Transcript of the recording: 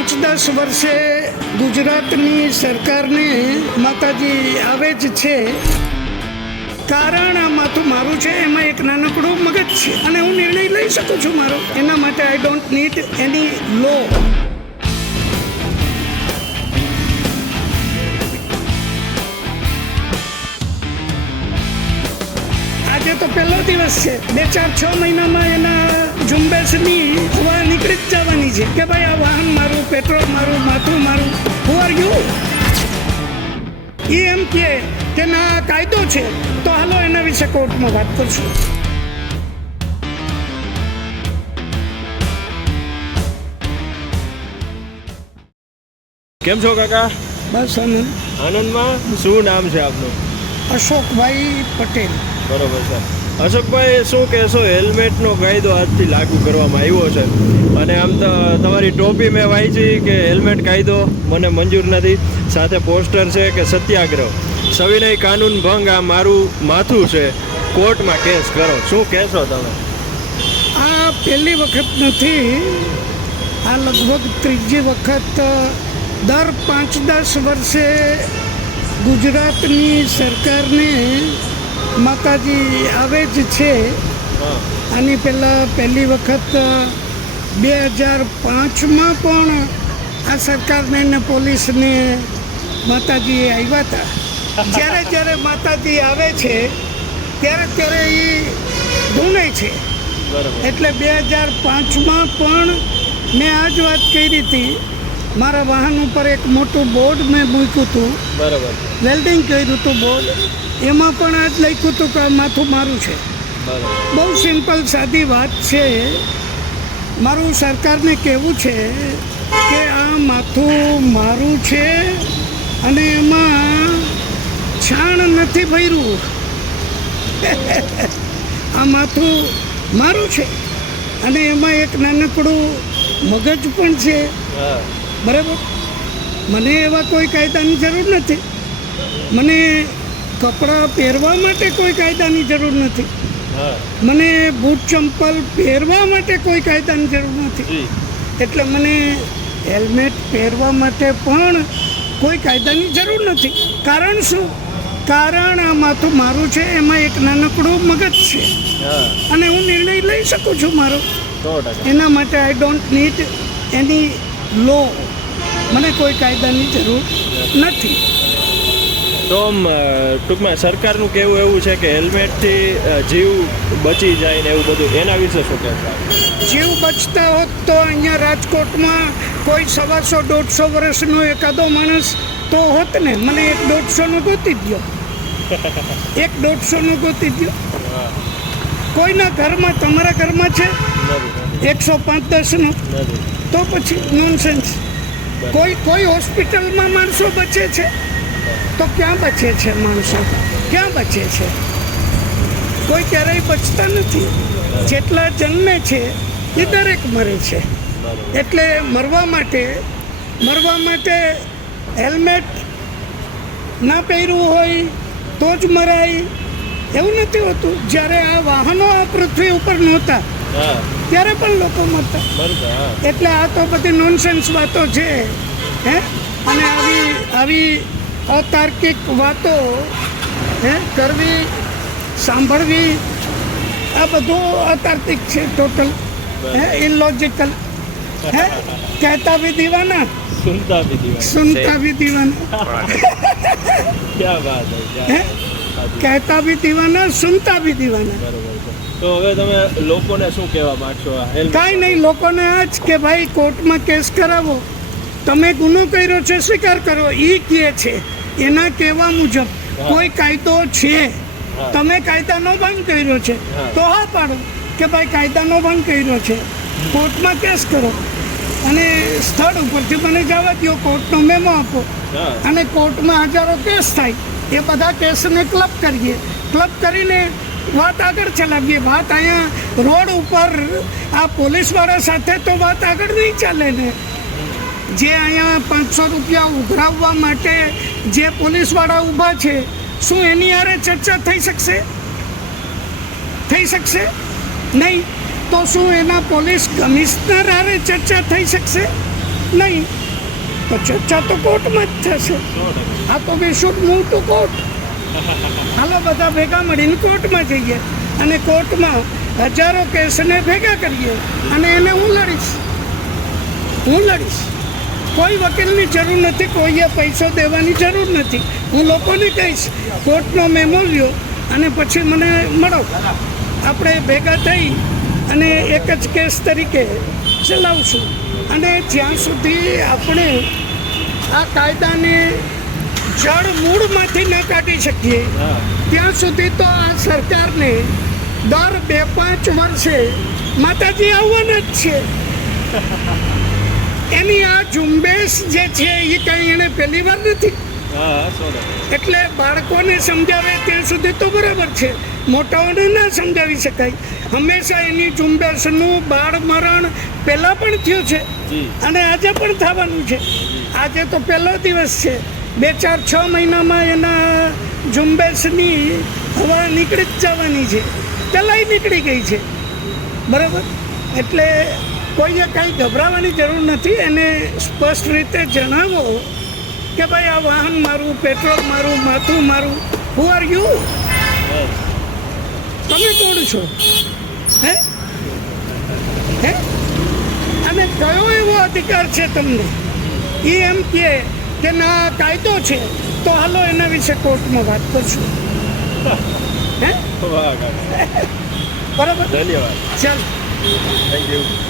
પાંચ દસ વર્ષે ગુજરાતની સરકારને માતાજી આવે જ છે. કારણ આ માથું મારું છે, એમાં એક નાનકડું મગજ છે. અને હું નિર્ણય લઈ શકું છું મારો. એના માટે આઈ ડોન્ટ નીડ એની લો આજે તો પહેલો દિવસ છે. બે ચાર છ મહિનામાં એના ઝુંબેશની હવા નીકળી જ જવાની છે કે ભાઈ આ વાહન મારું પેટ્રોલ મારું માથું મારું હુ આર યુ એ એમ કે કે ના કાયદો છે. તો હાલો એના વિશે કોર્ટમાં વાત કરશું. કેમ છો કાકા? બસ આનંદ. આનંદમાં? શું નામ છે આપનું? અશોકભાઈ પટેલ. બરોબર છે. અશોકભાઈ શું કહેશો? હેલ્મેટનો કાયદો આજથી લાગુ કરવામાં આવ્યો છે. અને આમ તો તમારી ટોપી મેં વાંચી કે હેલ્મેટ કાયદો મને મંજૂર નથી. સાથે પોસ્ટર છે કે સત્યાગ્રહ. સવિનય કાનૂન ભંગ આ મારું માથું છે. કોર્ટમાં કેસ કરો. શું કહેશો તમે? આ પહેલી વખત નથી. આ લગભગ ત્રીજી વખત દર પાંચ દસ વર્ષે ગુજરાતની સરકારને માતાજી આવે જ છે. આની પહેલાં પહેલી વખત બે હજાર પાંચમાં પણ આ સરકારને ને પોલીસને માતાજી આવ્યા હતા. જ્યારે જ્યારે માતાજી આવે છે ત્યારે ત્યારે એ ધૂણે છે. એટલે બે હજાર પાંચમાં પણ મેં આ જ વાત કરી હતી મારા વાહન ઉપર એક મોટું બોર્ડ મેં મૂક્યું હતું. બરાબર. વેલ્ડિંગ કર્યું હતું બોર્ડ. એમાં પણ આ જ લખ્યું હતું કે માથું મારું છે. બહુ સિમ્પલ સાદી વાત છે. મારું સરકારને કહેવું છે કે આ માથું મારું છે અને એમાં છાણ નથી ભર્યું. આ માથું મારું છે. અને એમાં એક નાનકડું મગજ પણ છે. બરાબર? મને એવા કોઈ કાયદાની જરૂર નથી. મને કપડાં પહેરવા માટે કોઈ કાયદાની જરૂર નથી. મને બૂટ ચંપલ પહેરવા માટે કોઈ કાયદાની જરૂર નથી. એટલે મને હેલ્મેટ પહેરવા માટે પણ કોઈ કાયદાની જરૂર નથી. કારણ શું? કારણ આ માથું મારું છે એમાં એક નાનકડું મગજ છે. અને હું નિર્ણય લઈ શકું છું મારો. એના માટે આઈ ડોન્ટ નીડ એની લો મને કોઈ કાયદાની જરૂર નથી. તો ટૂંકમાં સરકારનું કહેવું એવું છે કે હેલ્મેટથી જીવ બચી જાય ને એવું બધું. એના વિશે શું કહેતા જીવ બચતા હોત તો અહીંયા રાજકોટમાં કોઈ સવાસો દોઢસો વર્ષનો એકાદો માણસ તો હોત ને. મને એક દોઢસોનો ગોતી દો એક દોઢસોનો ગોતી દો કોઈના ઘરમાં તમારા ઘરમાં છે? એકસો પાંચ દસનો? તો પછી નોનસેન્સ કોઈ કોઈ હોસ્પિટલમાં માણસો બચે છે? તો ક્યાં બચે છે માણસો? ક્યાં બચે છે? કોઈ ક્યારેય બચતા નથી. જેટલા જન્મે છે એ દરેક મરે છે. એટલે મરવા માટે મરવા માટે હેલ્મેટ ના પહેર્યું હોય તો જ મરાય. એવું નથી હોતું. જ્યારે આ વાહનો આ પૃથ્વી ઉપર નહોતા. ત્યારે પણ લોકો મરતા એટલે આ તો બધી નોનસેન્સ વાતો છે હે? અને આવી આવી અતાર્કિક વાતો હે? કરવી સાંભળવી આ બધું અતાર્કિક છે ટોટલ હે? ઇલોજિકલ હે? કહેતા બી દીવાના? સુનતા બી દીવાના. સુનતા બી દીવાના. ક્યા વાત હે? કહેતા બી દીવાના સુનતા બી દીવાના. બરોબર. તો હવે તમે લોકોને શું કહેવા માંગશો કાંઈ નહીં લોકોને આ જ કે ભાઈ કોર્ટમાં કેસ કરાવો. તમે ગુનો કર્યો છે સ્વીકાર કરો એ કહે છે. એના કહેવા મુજબ કોઈ કાયદો છે. તમે કાયદાનો ભંગ કર્યો છે. તો હા પાડો કે ભાઈ કાયદાનો ભંગ કર્યો છે. કોર્ટમાં કેસ કરો. અને સ્થળ ઉપરથી મને જવા દો કોર્ટનો મેમો આપો. અને કોર્ટમાં હજારો કેસ થાય. એ બધા કેસને ક્લબ કરીએ. ક્લબ કરીને વાત આગળ ચલાવીએ. વાત અહીંયા રોડ ઉપર આ પોલીસવાળા સાથે તો વાત આગળ નહીં ચાલે ને. જે અહીંયા પાંચસો રૂપિયા ઉઘરાવવા માટે જે પોલીસવાળા ઊભા છે, શું એની આરે ચર્ચા થઈ શકશે? થઈ શકશે? નહીં. તો શું એના પોલીસ કમિશનર હારે ચર્ચા થઈ શકશે? નહીં. તો ચર્ચા તો કોર્ટમાં જ થશે. આ તો વી શુડ મૂવ કોર્ટ. હાલો, બધા ભેગા મળીને કોર્ટમાં જઈએ અને કોર્ટમાં હજારો કેસને ભેગા કરીએ અને એને હું લડીશ. હું લડીશ. કોઈ વકીલની જરૂર નથી, કોઈએ પૈસો દેવાની જરૂર નથી. હું લોકોને કહીશ, કોર્ટનો મેમો લ્યો અને પછી મને મળો. આપણે ભેગા થઈ અને એક જ કેસ તરીકે ચલાવશું. અને જ્યાં સુધી આપણે આ કાયદાને જળ મૂળમાંથી ન કાઢી શકીએ. ત્યાં સુધી તો આ સરકારને દર બે પાંચ વર્ષે માતાજી આવવાના જ છે. એની આ ઝુંબેશ જે છે એ કંઈ એને પહેલી વાર નથી. એટલે બાળકોને સમજાવે ત્યાં સુધી તો બરાબર છે. મોટાઓને ના સમજાવી શકાય. હંમેશા એની ઝુંબેશનું બાળ મરણ પહેલાં પણ થયું છે. અને આજે પણ થવાનું છે. આજે તો પહેલો દિવસ છે. બે ચાર છ મહિનામાં એના ઝુંબેશની હવા નીકળી જ જવાની છે. ચલાઈ નીકળી ગઈ છે. બરાબર? એટલે કોઈએ કાંઈ ગભરાવાની જરૂર નથી. એને સ્પષ્ટ રીતે જણાવો કે ભાઈ આ વાહન મારું, પેટ્રોલ મારું, માથું મારું હુ આર યુ તમે કોણ છો? હે? હે? અને કયો એવો અધિકાર છે તમને? એ એમ કહે કે ના કાયદો છે તો હાલો એના વિશે કોર્ટમાં વાત કરશું. હે? બરાબર? ધન્યવાદ. ચાલો. Thank you